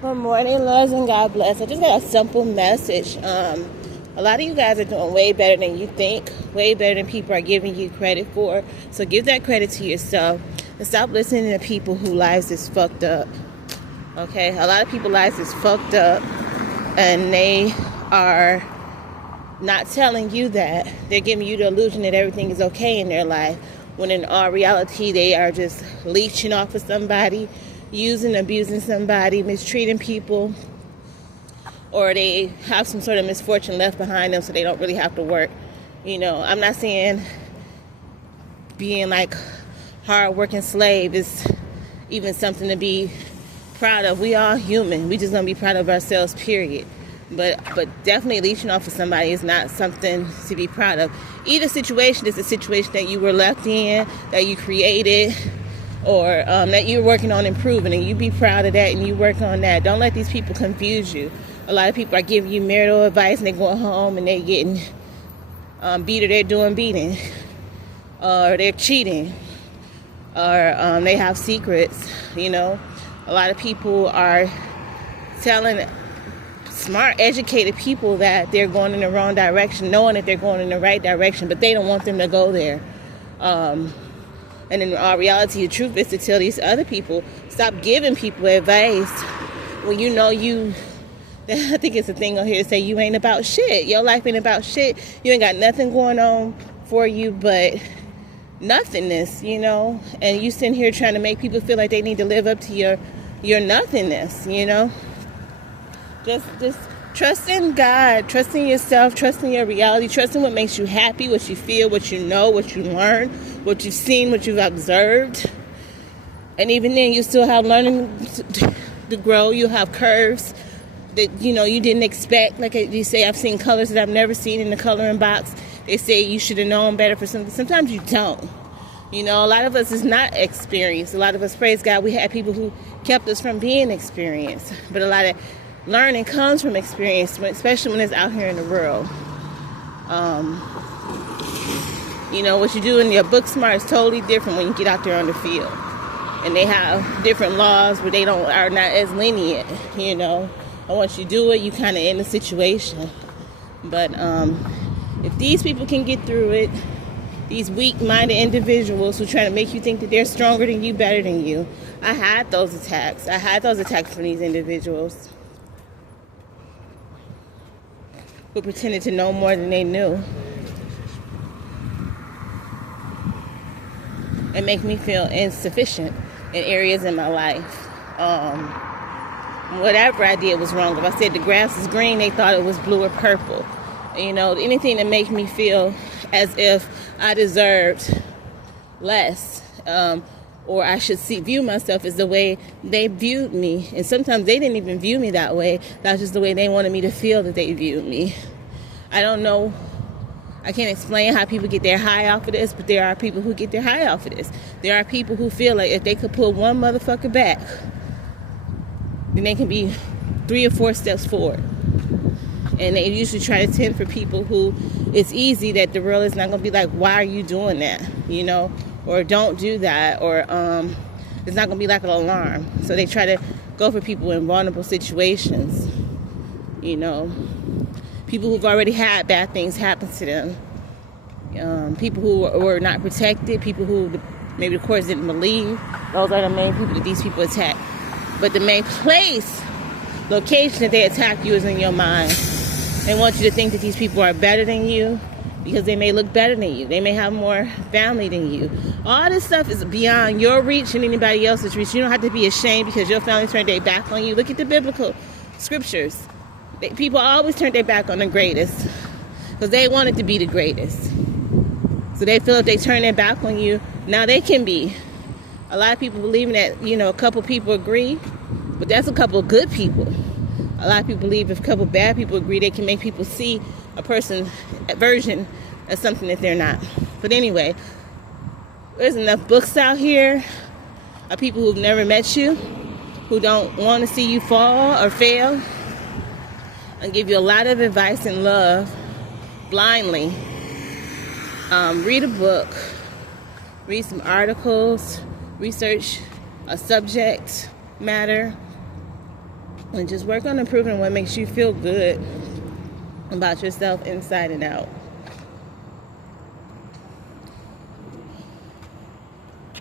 Good morning, Lords, and God bless. I just got a simple message. A lot of you guys are doing way better than you think, way better than people are giving you credit for. So give that credit to yourself and stop listening to people whose lives is fucked up. Okay? A lot of people's lives is fucked up, and they are not telling you that. They're giving you the illusion that everything is okay in their life, when in all reality, they are just leeching off of somebody, using, abusing somebody, mistreating people, or they have some sort of misfortune left behind them so they don't really have to work. You know, I'm not saying being like hard-working slave is even something to be proud of. We all human. We just gonna be proud of ourselves, period. But definitely leeching off of somebody is not something to be proud of. Either situation is a situation that you were left in, that you created, or that you're working on improving, and you be proud of that and you work on that. Don't let these people confuse you. A lot of people are giving you marital advice and they're going home and they're getting beat, or they're doing beating, or they're cheating, or they have secrets. You know, a lot of people are telling smart, educated people that they're going in the wrong direction, knowing that they're going in the right direction, but they don't want them to go there. And in all reality, the truth is to tell these other people, stop giving people advice when you know you, I think it's a thing on here to say you ain't about shit. Your life ain't about shit. You ain't got nothing going on for you but nothingness, you know? And you sitting here trying to make people feel like they need to live up to your nothingness, you know? Just trust in God, trust in yourself, trust in your reality, trust in what makes you happy, what you feel, what you know, what you learn, what you've seen, what you've observed. And even then, you still have learning to grow. You have curves that, you know, you didn't expect. Like you say, I've seen colors that I've never seen in the coloring box. They say you should have known better for something. Sometimes you don't. You know, a lot of us is not experienced. A lot of us, praise God, we had people who kept us from being experienced. But a lot of learning comes from experience, especially when it's out here in the world. You know, what you do in your book smart is totally different when you get out there on the field. And they have different laws where they are not as lenient, you know. And once you do it, you kind of in the situation. But if these people can get through it, these weak-minded individuals who try to make you think that they're stronger than you, better than you, I had those attacks. I had those attacks from these individuals who pretended to know more than they knew, and make me feel insufficient in areas in my life. Whatever I did was wrong. If I said the grass is green, they thought it was blue or purple. You know, anything that makes me feel as if I deserved less, or I should view myself as the way they viewed me. And sometimes they didn't even view me that way. That's just the way they wanted me to feel that they viewed me. I don't know. I can't explain how people get their high off of this, but there are people who get their high off of this. There are people who feel like if they could pull one motherfucker back, then they can be 3 or 4 steps forward. And they usually try to tend for people who it's easy, that the world is not going to be like, why are you doing that? You know, or don't do that, or it's not going to be like an alarm. So they try to go for people in vulnerable situations, you know, people who've already had bad things happen to them, people who were not protected, people who maybe the courts didn't believe. Those are the main people that these people attack. But the main location that they attack you is in your mind. They want you to think that these people are better than you because they may look better than you. They may have more family than you. All this stuff is beyond your reach and anybody else's reach. You don't have to be ashamed because your family turned their back on you. Look at the biblical scriptures. People always turn their back on the greatest because they wanted to be the greatest. So they feel if they turn their back on you, now they can be. A lot of people believe that, you know, a couple people agree, but that's a couple of good people. A lot of people believe if a couple of bad people agree, they can make people see a version of something that they're not. But anyway, there's enough books out here of people who've never met you, who don't want to see you fall or fail, and give you a lot of advice and love blindly. Read a book, read some articles, research a subject matter, And just work on improving what makes you feel good about yourself inside and out.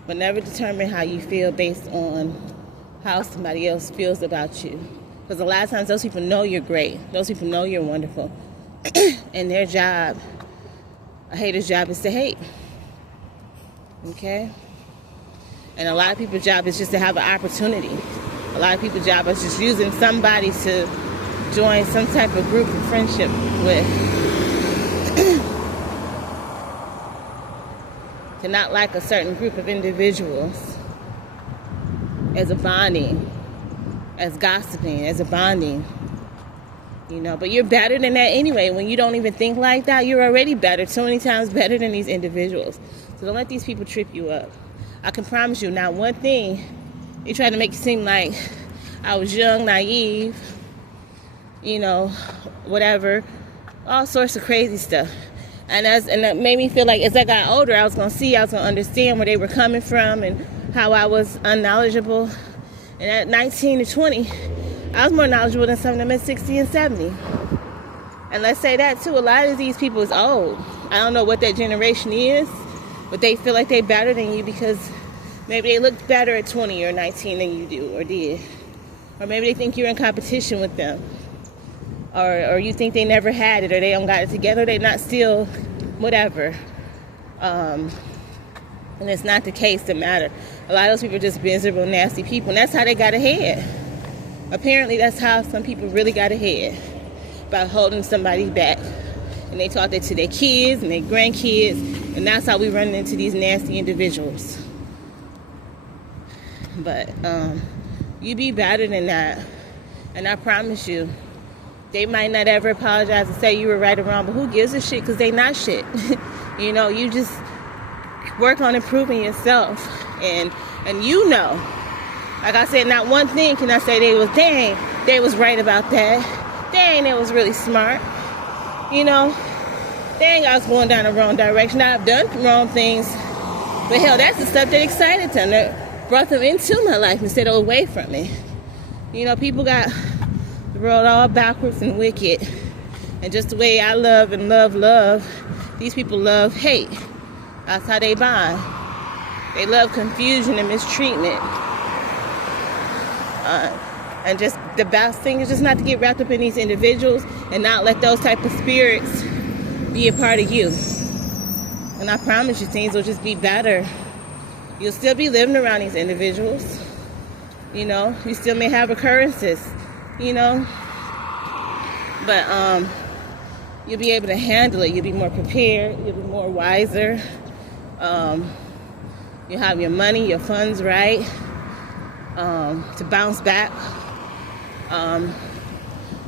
But never determine how you feel based on how somebody else feels about you. Because a lot of times those people know you're great. Those people know you're wonderful. And their job, a hater's job, is to hate. Okay? And a lot of people's job is just to have an opportunity. A lot of people's job is just using somebody to join some type of group of friendship with. To not like a certain group of individuals as a bonding, as gossiping, as a bonding. You know, but you're better than that anyway. When you don't even think like that, you're already better, so many times better than these individuals. So don't let these people trip you up. I can promise you, not one thing, they try to make it seem like I was young, naive, you know, whatever, all sorts of crazy stuff. And that made me feel like as I got older, I was going to understand where they were coming from and how I was unknowledgeable. And at 19 to 20, I was more knowledgeable than some of them at 60 and 70. And let's say that too, a lot of these people is old. I don't know what that generation is, but they feel like they're better than you because maybe they looked better at 20 or 19 than you do or did. Or maybe they think you're in competition with them. Or you think they never had it, or they don't got it together, they not still whatever. And it's not the case that matter. A lot of those people are just miserable, nasty people, and that's how they got ahead. Apparently that's how some people really got ahead, by holding somebody back. And they taught that to their kids and their grandkids, and that's how we run into these nasty individuals. But you be better than that, and I promise you, they might not ever apologize and say you were right or wrong, but who gives a shit, because they not shit. You know, you just work on improving yourself, and you know, like I said, not one thing can I say they was right about that. Dang, they was really smart. You know, dang, I was going down the wrong direction. I've done wrong things, but hell, that's the stuff that excited them, that brought them into my life instead of away from it. You know, people got the world all backwards and wicked, and just the way I love and love, these people love hate. That's how they bond. They love confusion and mistreatment. And just the best thing is just not to get wrapped up in these individuals and not let those type of spirits be a part of you. And I promise you, things will just be better. You'll still be living around these individuals. You know, you still may have occurrences, you know, but you'll be able to handle it. You'll be more prepared. You'll be more wiser. You'll have your money, your funds right to bounce back.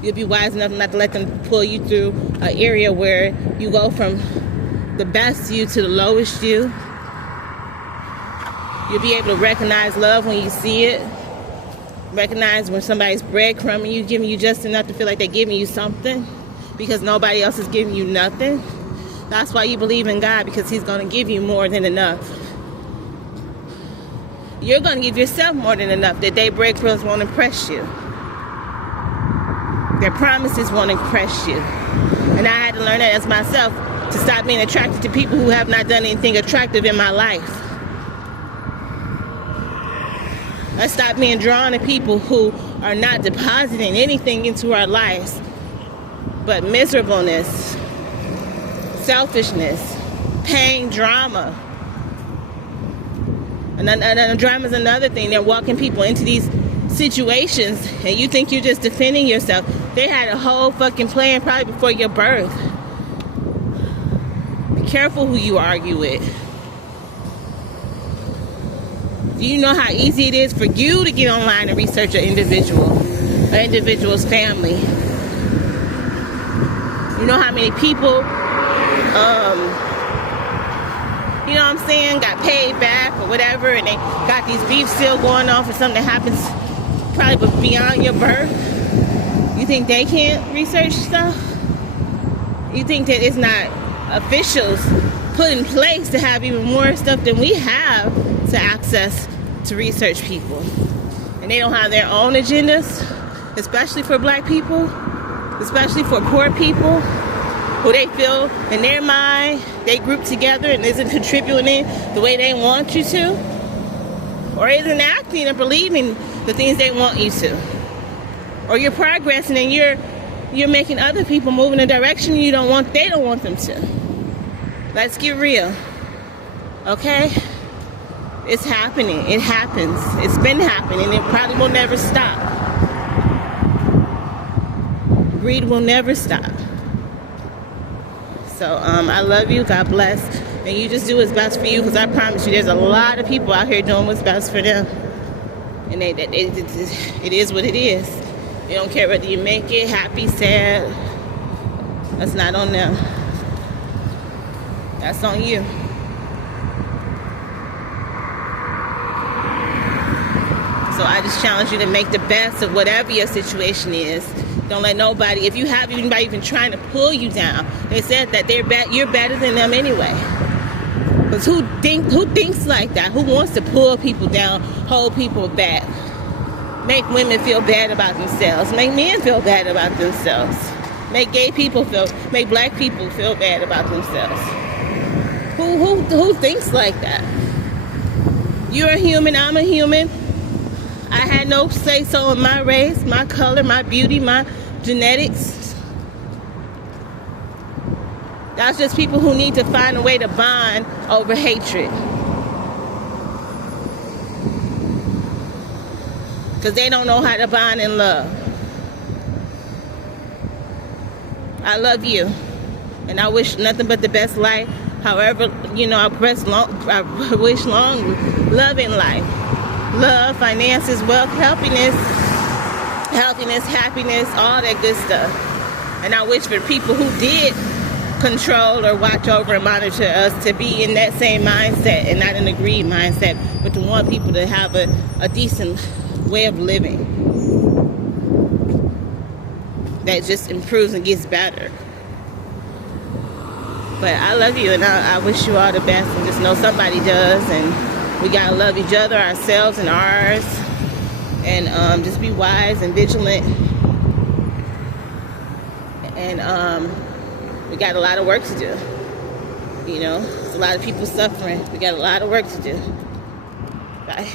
You'll be wise enough not to let them pull you through an area where you go from the best you to the lowest you. You'll be able to recognize love when you see it. Recognize when somebody's breadcrumbing you, giving you just enough to feel like they're giving you something because nobody else is giving you nothing. That's why you believe in God, because He's going to give you more than enough. You're going to give yourself more than enough. That their breadcrumbs won't impress you. Their promises won't impress you. And I had to learn that as myself, to stop being attracted to people who have not done anything attractive in my life. I stopped being drawn to people who are not depositing anything into our lives but miserableness, selfishness, pain, drama. And drama is another thing. They're walking people into these situations and you think you're just defending yourself. They had a whole fucking plan probably before your birth. Be careful who you argue with. Do you know how easy it is for you to get online and research an individual's family? You know how many people, you know what I'm saying, got paid back or whatever, and they got these beefs still going on for something that happens probably beyond your birth? You think they can't research stuff? You think that it's not officials put in place to have even more stuff than we have to access to research people? And they don't have their own agendas? especially for black people, especially for poor people, who they feel in their mind they group together and isn't contributing the way they want you to, or isn't acting and believing the things they want you to, or you're progressing and you're making other people move in a direction they don't want them to. Let's get real, okay? It's happening. It happens. It's been happening. It probably will never stop. Greed will never stop. So I love you. God bless. And you just do what's best for you, because I promise you there's a lot of people out here doing what's best for them. And it is what it is. They don't care whether you make it happy, sad. That's not on them. That's on you. So I just challenge you to make the best of whatever your situation is. Don't let nobody, if you have anybody even trying to pull you down, they said that you're better than them anyway. Because who thinks like that? Who wants to pull people down, hold people back, make women feel bad about themselves, make men feel bad about themselves, make black people feel bad about themselves? Who thinks like that? You're a human, I'm a human. I had no say-so in my race, my color, my beauty, my genetics. That's just people who need to find a way to bond over hatred. Because they don't know how to bond in love. I love you. And I wish nothing but the best life. However, I wish long, loving life. Love, finances, wealth, happiness, happiness, all that good stuff. And I wish for people who did control or watch over and monitor us to be in that same mindset and not an greed mindset, but to want people to have a decent way of living that just improves and gets better. But I love you, and I wish you all the best, and just know somebody does, and we gotta love each other, ourselves, and ours, and just be wise and vigilant. And we got a lot of work to do. There's a lot of people suffering. We got a lot of work to do. Bye.